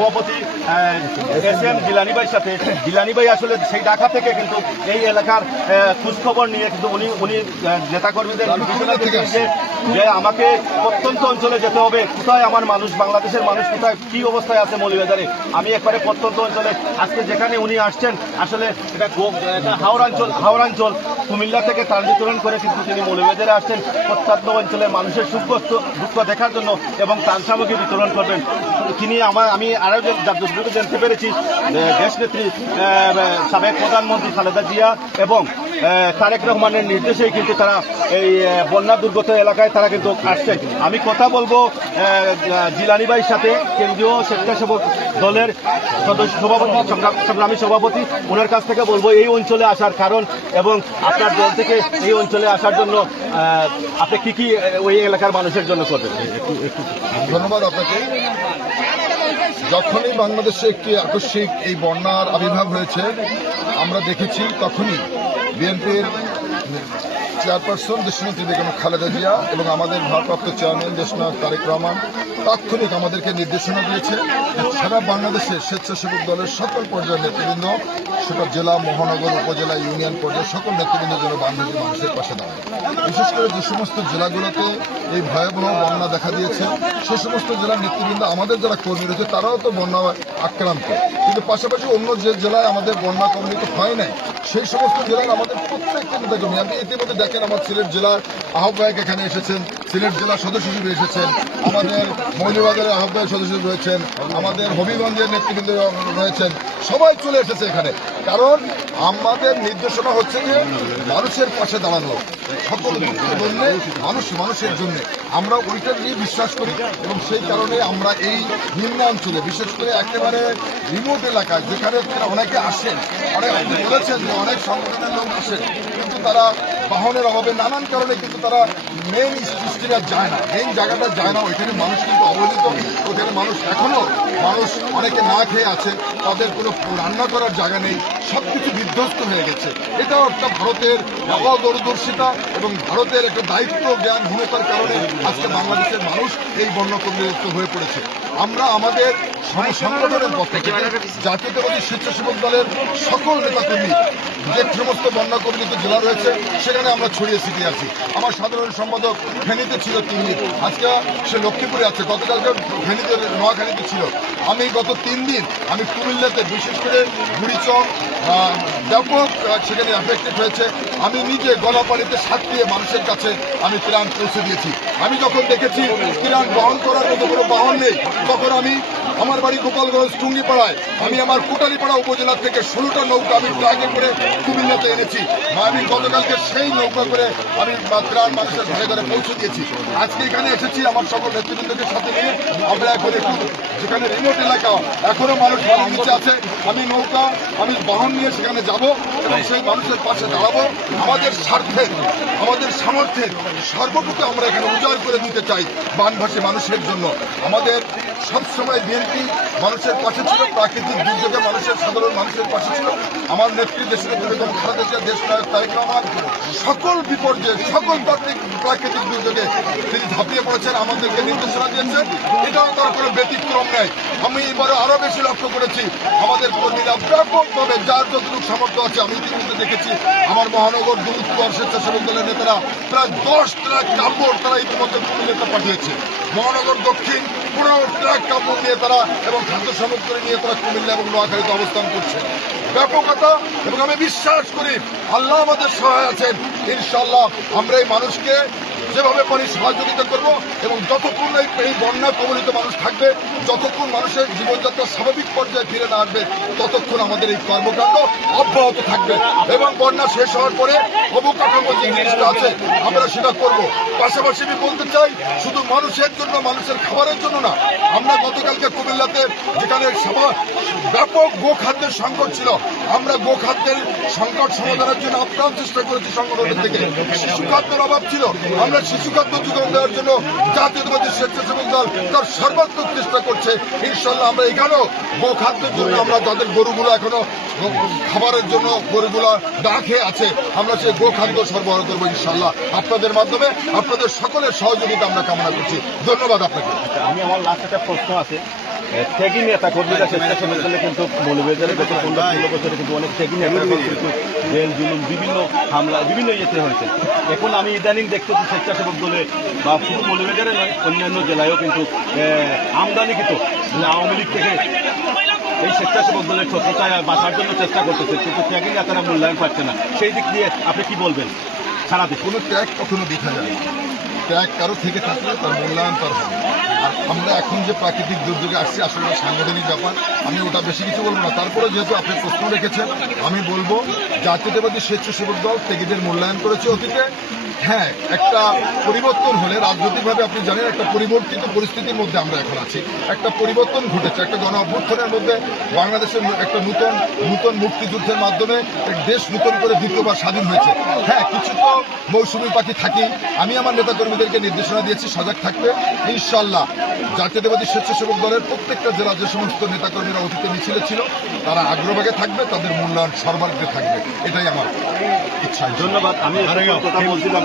সভাপতি S M Jilani ভাইয়ের সাথে। জিলানি ভাই আসলে সেই ঢাকা থেকে কিন্তু এই এলাকার খোঁজ খবর নিয়ে কিন্তু উনি উনি নেতাকর্মীদের যে আমাকে প্রত্যন্ত অঞ্চলে যেতে হবে কোথায় আমার মানুষ বাংলাদেশের মানুষ কোথায় কি অবস্থায় আছে মৌলবাজারে আমি একবারে প্রত্যন্ত অঞ্চলে আজকে যেখানে উনি আসছেন আসলে এটা হাওড়াঞ্চল হাওড়াঞ্চল কুমিল্লা থেকে ট্রানজিটরণ করে কিন্তু তিনি মৌলবাজারে আসছেন। প্রত্যন্ত অঞ্চলের মানুষের সুখ দুঃখ দেখার জন্য এবং ত্রাণ সামগ্রী বিতরণ করবেন। তিনি আমার আমি আরও যতটুকু জানতে পেরেছি। দেশ নেত্রী সাবেক প্রধানমন্ত্রী খালেদা জিয়া এবং তারেক রহমানের নির্দেশেই কিন্তু তারা এই বন্যা দুর্গত এলাকায় তারা কিন্তু আসছেন। আমি কথা বলব জিলানি ভাইয়ের সাথে। কেন্দ্রীয় স্বেচ্ছাসেবক দলের সদস্য সভাপতি, সংগ্রাম- সভাপতি, ওনার কাছ থেকে বলব, এই অঞ্চলে আসার কারণ এবং আপনার দল থেকে এই অঞ্চলে আসার জন্য আপনি কি কি ওই এলাকার মানুষের জন্য করবেন? ধন্যবাদ আপনাকে। যখনই বাংলাদেশে একটি আকস্মিক এই বন্যার আবির্ভাব হয়েছে আমরা দেখেছি তখনই বিএনপির চেয়ারপারসন দেশনেত্রী বেগম খালেদা জিয়া এবং আমাদের ভারপ্রাপ্ত চেয়ারম্যান দেশনাথ তারেক রহমান তাৎক্ষণিক আমাদেরকে নির্দেশনা দিয়েছে সারা বাংলাদেশের স্বেচ্ছাসেবক দলের সকল পর্যায়ের নেতৃবৃন্দ, সেটা জেলা, মহানগর, উপজেলা, ইউনিয়ন পর্যায়ে সকল নেতৃবৃন্দ যেন বাংলাদেশের মানুষের পাশে দাঁড়ায়। বিশেষ করে যে সমস্ত জেলাগুলোতে এই ভয়াবহ বন্যা দেখা দিয়েছে, সে সমস্ত জেলার নেতৃবৃন্দ, আমাদের যারা কর্মী রয়েছে, তারাও তো বন্যা আক্রান্ত। কিন্তু পাশাপাশি অন্য যে জেলায় আমাদের বন্যা কমিউনিটি হয় নাই, সেই সমস্ত জেলার আমাদের প্রত্যেকটা নেতাকর্মী আপনি ইতিমধ্যে দেখেন আমার সিলেট জেলার আহ্বায়ক এখানে এসেছেন, সিলেট জেলার সদস্য হিসেবে এসেছেন, আমাদের মৌলবাজারের আহ্বায়ক সদস্য রয়েছেন, আমাদের হবিগঞ্জের নেতৃবৃন্দ রয়েছেন, সবাই চলে এসেছে এখানে। কারণ আমাদের নির্দেশনা হচ্ছে যে মানুষের পাশে দাঁড়ানো, সকল জন্য মানুষ মানুষের জন্য। আমরা ওইটা নিয়ে বিশ্বাস করি এবং সেই কারণে আমরা এই নিম্ন অঞ্চলে বিশেষ করে একেবারে রিমোট এলাকায়, যেখানে অনেকে আসেন, অনেক আপনি বলেছেন যে অনেক সংগঠনের লোক আসেন তারা বাহনের অভাবে নানান কারণে কিন্তু তারা মেইন স্ট্রিমে যায় না। মেইন জায়গাটা যায় না, ওইখানে মানুষ কিন্তু অবহেলিত। ওখানে মানুষ এখনও, মানুষ অনেকে না খেয়ে আছে, তাদের কোনো রান্না করার জায়গা নেই সব কিছু বিধ্বস্ত হয়ে গেছে। এটাও একটা ভারতের অদূরদর্শিতা এবং ভারতের একটা দায়িত্ব জ্ঞান জ্ঞানহীনতার কারণে আজকে বাংলাদেশের মানুষ এই বন্যকর্মীযুক্ত হয়ে পড়েছে। আমরা আমাদের সংগঠনের পক্ষ থেকে জাতীয়তাবাদী স্বেচ্ছাসেবক দলের সকল নেতাকর্মী, যে সমস্ত বন্যা কর্মীতে জেলা রয়েছে, সেখানে আমরা ছড়িয়ে ছিটিয়ে আছি। আমার সাধারণ সম্পাদক ফেনীতে ছিল তিন দিন। আজকে সে লক্ষ্মীপুরে আছে। গতকালকে ফেনীতে নোয়াখালীতে ছিল। আমি গত তিন দিন আমি কুমিল্লাতে বিশেষ করে বুড়িচক ব্যাপক সেখানে অ্যাফেক্টেড হয়েছে। আমি নিজে গলাপাড়িতে সাত দিয়ে মানুষের কাছে আমি ত্রাণ পৌঁছে দিয়েছি। আমি যখন দেখেছি ত্রাণ বহন করার মতো কোনো বাহন নেই, তখন আমি আমার বাড়ি গোপালগঞ্জ, টুঙ্গিপাড়ায় আমি আমার কোটালীপাড়া উপজেলা থেকে ষোলোটা নৌকা আমি ট্রাকে করে কুমিল্লাতে এনেছি। আমি গতকালকে সেই নৌকা করে আমি ত্রাণ মানুষের ঘরে ঘরে পৌঁছে দিয়েছি। আজকে এখানে এসেছি, আমার সকল নেতৃবৃন্দকে সাথে নিয়ে আমরা এখন একটু যেখানে রিমোট এলাকা, এখনও মানুষ বাড়ির নিচে আছে। আমি নৌকা, আমি বাহন নিয়ে সেখানে যাব এবং সেই মানুষের পাশে দাঁড়াবো। আমাদের স্বার্থে, আমাদের সামর্থ্যে সর্বটুকু আমরা এখানে উজাড় করে দিতে চাই বানভাসী মানুষের জন্য। আমাদের সবসময় বিএনপি মানুষের পাশে ছিল, প্রাকৃতিক দুর্যোগে মানুষের, সাধারণ মানুষের পাশে ছিল। আমার নেত্রী দেশের বেগম খালেদা দেশ নায়ক তারেক রহমান, সকল বিপর্যয়ে, সকল প্রাকৃতিক দুর্যোগে তিনি ঝাঁপিয়ে পড়েছেন, আমাদেরকে নির্দেশনা দিয়েছেন এটাও তার কোনো ব্যতিক্রম নেই আমি এবারে আরও বেশি লক্ষ্য করেছি, আমাদের কর্মীরা ব্যাপকভাবে যার যতটুকু সামর্থ্য আছে, আমি ইতিমধ্যে দেখেছি, আমার মহানগর দুরুত্তর স্বেচ্ছাসেবক দলের নেতারা প্রায় দশ ট্রাক কাপড় তারা ইতিমধ্যে কুমিল্লাতে পাঠিয়েছে। মহানগর দক্ষিণ পনেরো ট্রাক কাপড় নিয়ে তারা এবং খাদ্য সামগ্রী নিয়ে তারা কুমিল্লা এবং নোয়াখালীতে অবস্থান করছে। ব্যাপকতা এবং আমি বিশ্বাস করি, আল্লাহ আমাদের সহায় আছেন। ইনশাল্লাহ আমরা এই মানুষকে যেভাবে পারি সহযোগিতা করব এবং যতক্ষণ এই বন্যা কবলিত মানুষ থাকবে, যতক্ষণ মানুষের জীবনযাত্রা স্বাভাবিক পর্যায়ে ফিরে না আসবে, ততক্ষণ আমাদের এই কর্মকাণ্ড অব্যাহত থাকবে এবং বন্যা শেষ হওয়ার পরে অবকাঠামো যে জিনিসটা আছে, আমরা সেটা করব। পাশাপাশি আমি বলতে চাই, শুধু মানুষের জন্য, মানুষের খাবারের জন্য না, আমরা গতকালকে কুমিল্লাতে যেখানে ব্যাপক গোখাদ্যের সংকট ছিল, আমরা গোখাদ্যের সংকট সমাধানের জন্য আপ্রাণ চেষ্টা করেছি সংগঠনের থেকে। শিশু খাদ্যের অভাব ছিল, আমরা শিশু খাদ্য যোগান দেওয়ার জন্য জাতীয়তাবাদী স্বেচ্ছাসেবক দল তার সর্বাত্মক চেষ্টা করছে। ইনশাল্লাহ আমরা এখানেও গোখাদ্যের জন্য আমরা যাদের গরুগুলো এখনও খাবারের জন্য গরুগুলো ডাকে আছে, আমরা সেই গোখাদ্য সরবরাহ করব ইনশাল্লাহ আপনাদের মাধ্যমে আপনাদের সকলের সহযোগিতা আমরা কামনা করছি। ধন্যবাদ আপনাকে। আমি আমার লাস্ট একটা প্রশ্ন আছে। ত্যাগী নেতা কর্মীরা স্বেচ্ছাসেবক দলে কিন্তু মৌলবাজারে গত পনেরো ষোলো বছরে কিন্তু অনেক ত্যাগী নেতা কিন্তু জেল জুলুম বিভিন্ন হামলা বিভিন্ন ইয়েতে হয়েছে। এখন আমি ইদানিং দেখতেছি স্বেচ্ছাসেবক দলে বা শুধু মৌলবাজারে নয় অন্যান্য জেলায়ও কিন্তু আমদানিকৃত মানে আওয়ামী লীগ থেকে এই স্বেচ্ছাসেবক দলের ছত্রতায় বাঁচার জন্য চেষ্টা করতেছে কিন্তু ত্যাগী নেতারা মূল্যায়ন পাচ্ছে না। সেই দিক দিয়ে আপনি কি বলবেন? সারা দেশ। কোনো ত্যাগ কখনো দেখা যায় না। ত্যাগ কারও থেকে থাকলে তার মূল্যায়ন তার হবে। আর আমরা এখন যে প্রাকৃতিক দুর্যোগে আসছি, আসলে ওটা সাংগঠনিক ব্যাপার। আমি ওটা বেশি কিছু বলব না। তারপরে যেহেতু আপনি প্রশ্ন রেখেছেন, আমি বলব, জাতীয়তাবাদী স্বেচ্ছাসেবক দল ত্যাগীদের মূল্যায়ন করেছে অতীতে। হ্যাঁ একটা পরিবর্তন হলে রাজনৈতিকভাবে আপনি জানেন একটা পরিবর্তিত পরিস্থিতির মধ্যে আমরা এখন আছি। একটা পরিবর্তন ঘটেছে একটা গণ অভ্যুত্থানের মধ্যে বাংলাদেশের একটা নূতন নূতন মুক্তিযুদ্ধের মাধ্যমে এক দেশ নূতন করে দ্বিতীয়বার স্বাধীন হয়েছে। হ্যাঁ কিছু তো মৌসুমী পাখি থাকি আমি আমার নেতাকর্মীদেরকে নির্দেশনা দিয়েছি সজাগ থাকতে। ইনশাল্লাহ জাতীয়তাবাদী স্বেচ্ছাসেবক দলের প্রত্যেকটা জেলার যে সমস্ত নেতাকর্মীরা অতীতে মিছিলে ছিল তারা আগ্রভাগে থাকবে তাদের মূল্যায়ন সর্বাগ্রে থাকবে। এটাই আমার ইচ্ছা। ধন্যবাদ আমি কথা বলছিলাম।